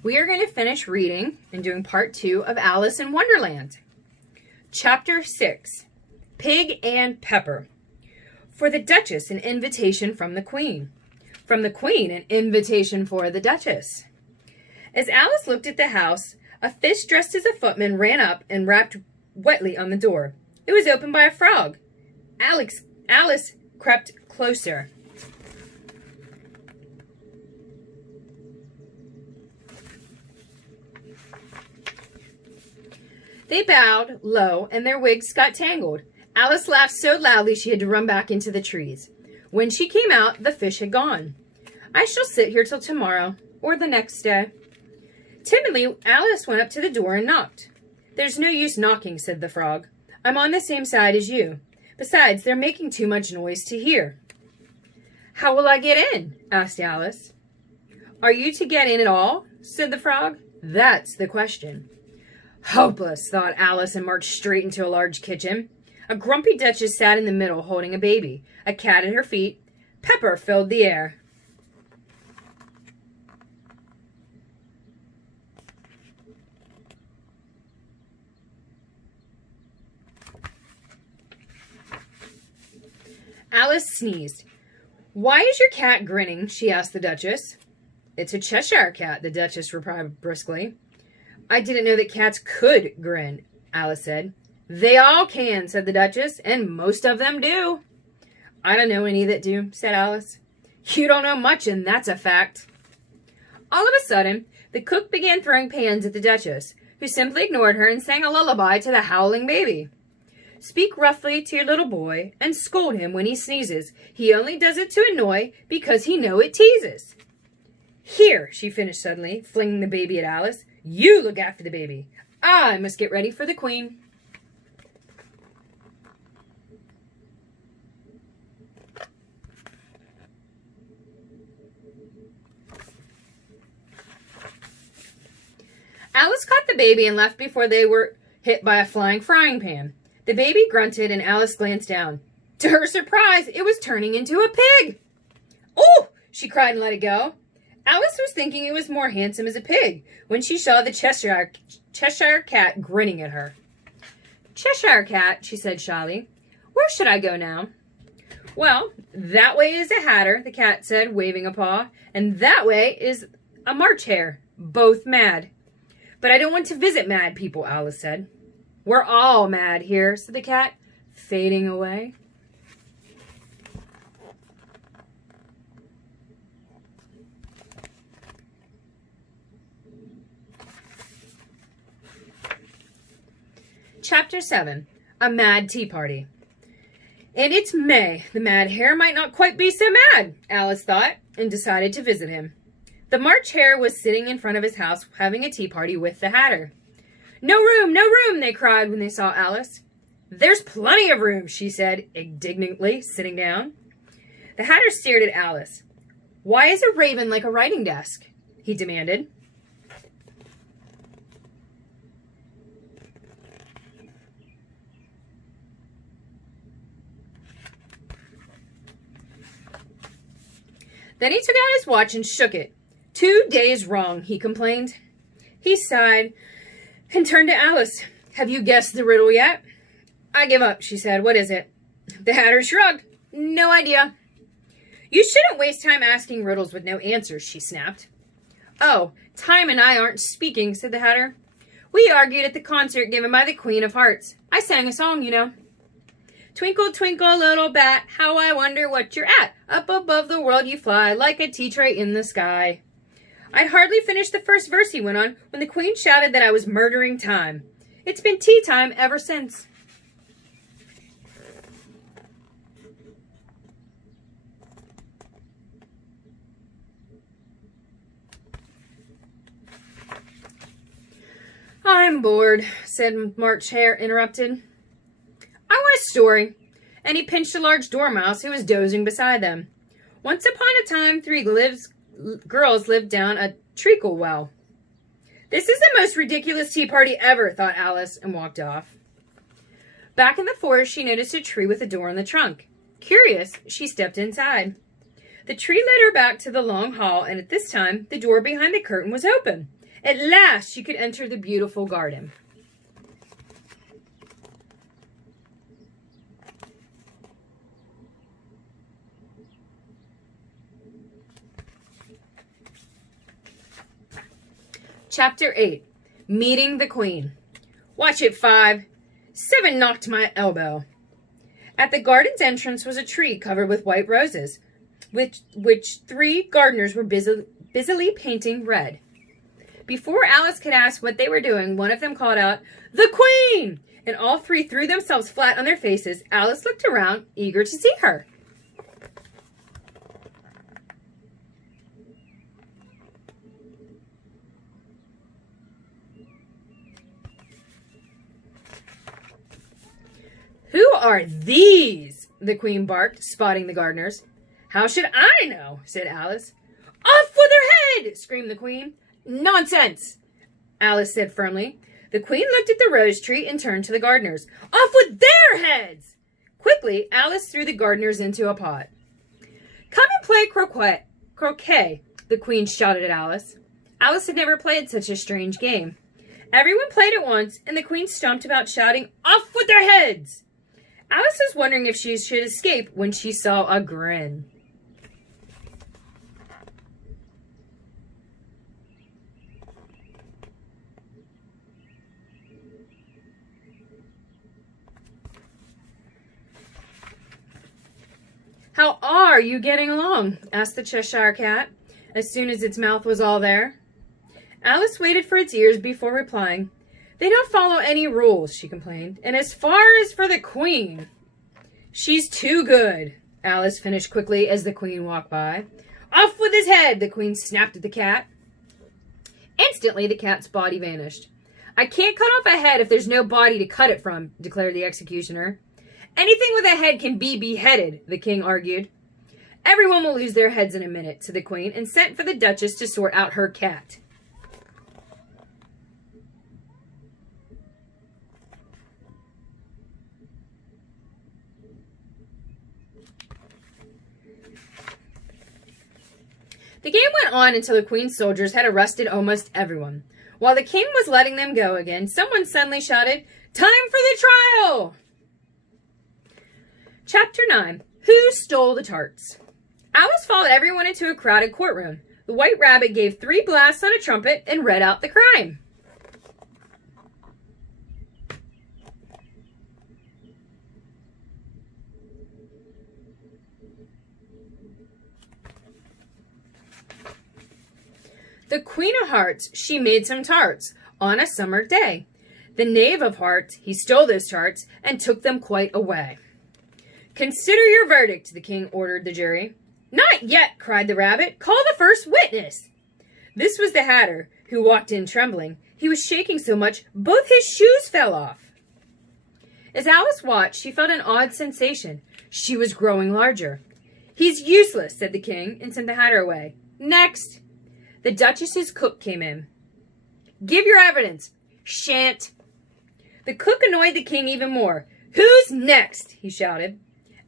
We are going to finish reading and doing part 2 of Alice in Wonderland. Chapter 6, Pig and Pepper. For the Duchess, an invitation from the Queen. From the Queen, an invitation for the Duchess. As Alice looked at the house, a fish dressed as a footman ran up and rapped wetly on the door. It was opened by a frog. Alice crept closer. They bowed low, and their wigs got tangled. Alice laughed so loudly she had to run back into the trees. When she came out, the fish had gone. I shall sit here till tomorrow, or the next day. Timidly, Alice went up to the door and knocked. There's no use knocking, said the frog. I'm on the same side as you. Besides, they're making too much noise to hear. How will I get in? Asked Alice. Are you to get in at all? Said the frog. That's the question. Hopeless, thought Alice, and marched straight into a large kitchen. A grumpy duchess sat in the middle holding a baby, a cat at her feet. Pepper filled the air. Alice sneezed. Why is your cat grinning? She asked the Duchess. It's a Cheshire cat, the Duchess replied briskly. I didn't know that cats could grin, Alice said. They all can, said the Duchess, and most of them do. I don't know any that do, said Alice. You don't know much, and that's a fact. All of a sudden, the cook began throwing pans at the Duchess, who simply ignored her and sang a lullaby to the howling baby. Speak roughly to your little boy and scold him when he sneezes. He only does it to annoy because he knows it teases. Here, she finished suddenly, flinging the baby at Alice. You look after the baby. I must get ready for the Queen. Alice caught the baby and left before they were hit by a flying frying pan. The baby grunted and Alice glanced down. To her surprise, it was turning into a pig. Oh, she cried and let it go. Alice was thinking it was more handsome as a pig when she saw the Cheshire cat grinning at her. Cheshire cat, she said shyly, where should I go now? Well, that way is a hatter, the cat said, waving a paw, and that way is a March hare, both mad. But I don't want to visit mad people, Alice said. We're all mad here, said the cat, fading away. Chapter 7, A Mad Tea Party. And it's May. The mad hare might not quite be so mad, Alice thought, and decided to visit him. The March hare was sitting in front of his house having a tea party with the hatter. No room, they cried when they saw Alice. There's plenty of room, she said indignantly, sitting down. The hatter stared at Alice. Why is a raven like a writing desk? He demanded. Then he took out his watch and shook it. 2 days wrong, he complained. He sighed and turned to Alice. Have you guessed the riddle yet? I give up, she said. What is it? The hatter shrugged. No idea. You shouldn't waste time asking riddles with no answers, she snapped. Oh, Time and I aren't speaking, said the hatter. We argued at the concert given by the Queen of Hearts. I sang a song, you know. Twinkle, twinkle, little bat, how I wonder what you're at. Up above the world you fly, like a tea tray in the sky. I'd hardly finished the first verse, he went on, when the Queen shouted that I was murdering time. It's been tea time ever since. I'm bored, said March Hare, interrupted. I want a story. And he pinched a large dormouse who was dozing beside them. Once upon a time, 3 girls lived down a treacle well. This is the most ridiculous tea party ever, thought Alice, and walked off. Back in the forest, she noticed a tree with a door in the trunk. Curious, she stepped inside. The tree led her back to the long hall, and at this time, the door behind the curtain was open. At last she could enter the beautiful garden. Chapter 8. Meeting the Queen. Watch it, 5. 7 knocked my elbow. At the garden's entrance was a tree covered with white roses, which 3 gardeners were busily painting red. Before Alice could ask what they were doing, one of them called out, "The Queen!" And all 3 threw themselves flat on their faces. Alice looked around, eager to see her. "Who are these?" the Queen barked, spotting the gardeners. "How should I know?" said Alice. "Off with her head!" screamed the Queen. "Nonsense!" Alice said firmly. The Queen looked at the rose tree and turned to the gardeners. "Off with their heads!" Quickly, Alice threw the gardeners into a pot. "Come and play croquet," the Queen shouted at Alice. Alice had never played such a strange game. Everyone played at once, and the Queen stomped about shouting, "Off with their heads!" Alice was wondering if she should escape when she saw a grin. "How are you getting along?" asked the Cheshire Cat, as soon as its mouth was all there. Alice waited for its ears before replying. "They don't follow any rules," she complained. "And as far as for the Queen, she's too good." Alice finished quickly as the Queen walked by. "Off with his head!" the Queen snapped at the cat. Instantly, the cat's body vanished. "I can't cut off a head if there's no body to cut it from," declared the executioner. "Anything with a head can be beheaded," the King argued. "Everyone will lose their heads in a minute," said the Queen, and sent for the Duchess to sort out her cat. The game went on until the Queen's soldiers had arrested almost everyone. While the King was letting them go again, someone suddenly shouted, "Time for the trial!" Chapter 9. Who Stole the Tarts? Alice followed everyone into a crowded courtroom. The White Rabbit gave 3 blasts on a trumpet and read out the crime. The Queen of Hearts, she made some tarts on a summer day. The Knave of Hearts, he stole those tarts and took them quite away. "Consider your verdict," the King ordered the jury. "Not yet," cried the Rabbit. "Call the first witness." This was the Hatter, who walked in trembling. He was shaking so much, both his shoes fell off. As Alice watched, she felt an odd sensation. She was growing larger. "He's useless," said the King, and sent the Hatter away. "Next." The Duchess's cook came in. "Give your evidence." "Shan't." The cook annoyed the King even more. "Who's next?" he shouted.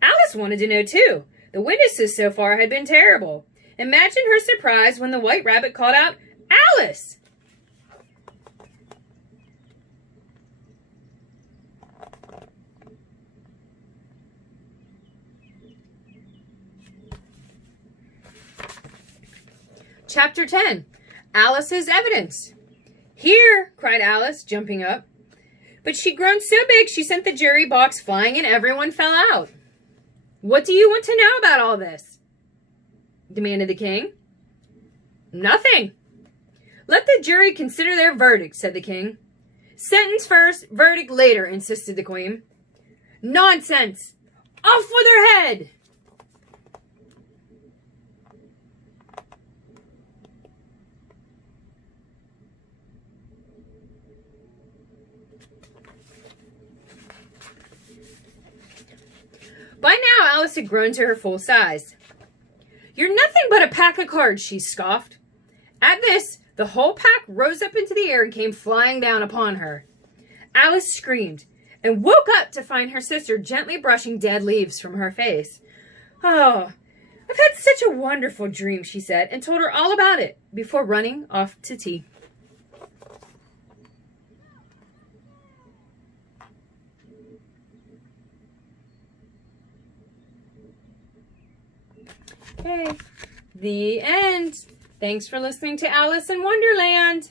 Alice wanted to know too. The witnesses so far had been terrible. Imagine her surprise when the White Rabbit called out, "Alice!" Chapter 10. Alice's Evidence. "Here!" cried Alice, jumping up. But she'd grown so big she sent the jury box flying and everyone fell out. "What do you want to know about all this?" demanded the King. "Nothing." "Let the jury consider their verdict," said the King. "Sentence first, verdict later," insisted the Queen. "Nonsense! Off with her head!" By now, Alice had grown to her full size. "You're nothing but a pack of cards," she scoffed. At this, the whole pack rose up into the air and came flying down upon her. Alice screamed and woke up to find her sister gently brushing dead leaves from her face. "Oh, I've had such a wonderful dream," she said, and told her all about it before running off to tea. Okay. The end. Thanks for listening to Alice in Wonderland.